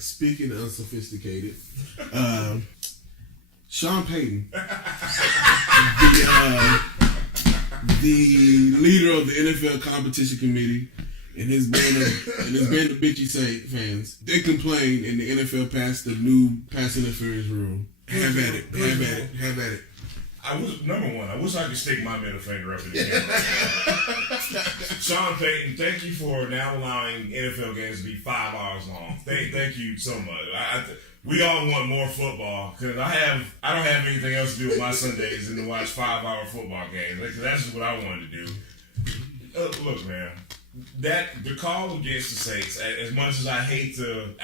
speaking of unsophisticated, Sean Payton, the leader of the NFL competition committee, and his band of bitchy fans, they complained, and the NFL passed the new pass interference rule. Have at it. Number one, I wish I could stick my middle finger up in the camera. Sean Payton, thank you for now allowing NFL games to be 5 hours long. Thank you so much. We all want more football because I don't have anything else to do with my Sundays than to watch 5-hour football games. That's just what I wanted to do. Look, man. The call against the Saints, as much as I hate to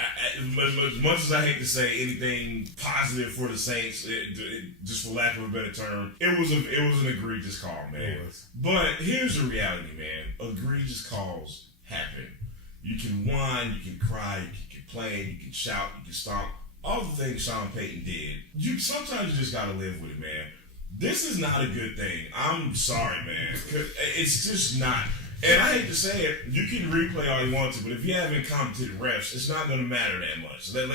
say anything positive for the Saints, just for lack of a better term, it was an egregious call, man. But here's the reality, man. Egregious calls happen. You can whine, you can cry, you can complain, you can shout, you can stomp. All the things Sean Payton did. Sometimes you just gotta live with it, man. This is not a good thing. I'm sorry, man. It's just not. And I hate to say it, you can replay all you want to, but if you have incompetent refs, it's not going to matter that much. So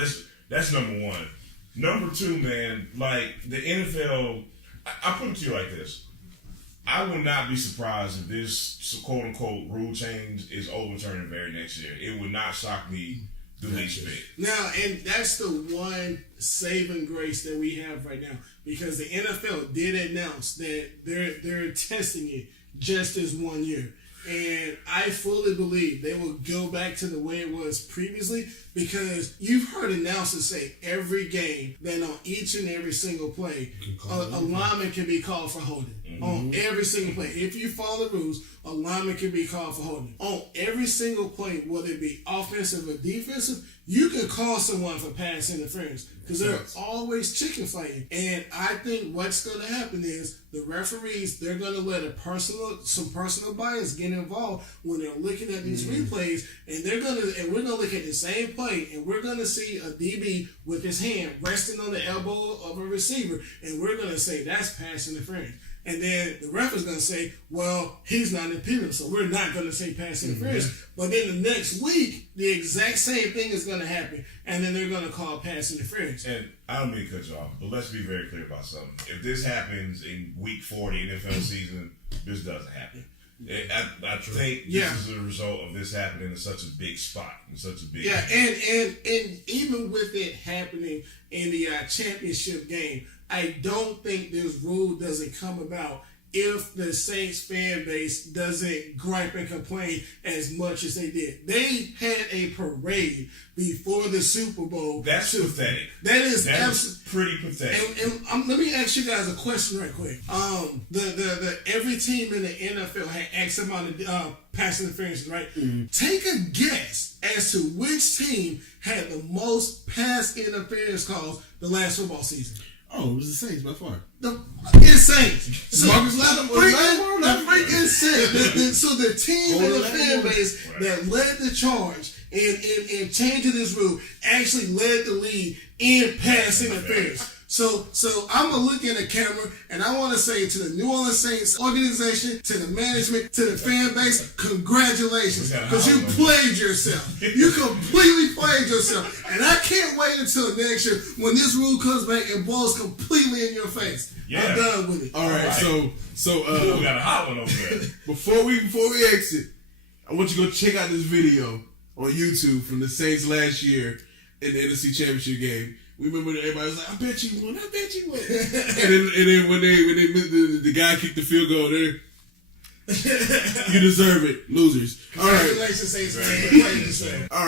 that's number one. Number two, man, like the NFL, I put it to you like this. I would not be surprised if this quote-unquote rule change is overturned the very next year. It would not shock me the least bit. Now, and that's the one saving grace that we have right now, because the NFL did announce that they're testing it just this 1 year. And I fully believe they will go back to the way it was previously, because you've heard announcers say every game that on each and every single play, a lineman can be called for holding. Mm-hmm. On every single play. If you follow the rules, a lineman can be called for holding. On every single play, whether it be offensive or defensive, you can call someone for pass interference, because they're always chicken fighting. And I think what's going to happen is the referees, they're going to let some personal bias get involved when they're looking at these replays, and we're going to look at the same play, and we're going to see a DB with his hand resting on the elbow of a receiver, and we're going to say that's pass interference. And then the ref is going to say, well, he's not impeding, so we're not going to say pass interference. Mm-hmm. But then the next week, the exact same thing is going to happen, and then they're going to call pass interference. And I don't mean to cut you off, but let's be very clear about something. If this happens in week 4 of the NFL season, this doesn't happen. I think this is a result of this happening in such a big spot, in such a big and even with it happening in the championship game, I don't think this rule doesn't come about if the Saints fan base doesn't gripe and complain as much as they did. They had a parade before the Super Bowl. That's pathetic. That's pretty pathetic. And let me ask you guys a question right quick. The every team in the NFL had X amount of pass interference, right? Mm-hmm. Take a guess as to which team had the most pass interference calls the last football season. Oh, it was the Saints by far. It's Saints. So Marcus freaking Saints. So the team and the fan base that led the charge in changing this rule actually led the lead in pass interference. So I'm going to look in the camera, and I want to say to the New Orleans Saints organization, to the management, to the fan base, congratulations, because you played yourself. You completely played yourself. And I can't wait until next year when this rule comes back and blows completely in your face. Yeah. I'm done with it. All right. So we got a hot one over there. Before we exit, I want you to go check out this video on YouTube from the Saints last year in the NFC Championship game. We remember that everybody was like, I bet you won. and then when the guy kicked the field goal there, you deserve it, losers. Congratulations, Saints. All right.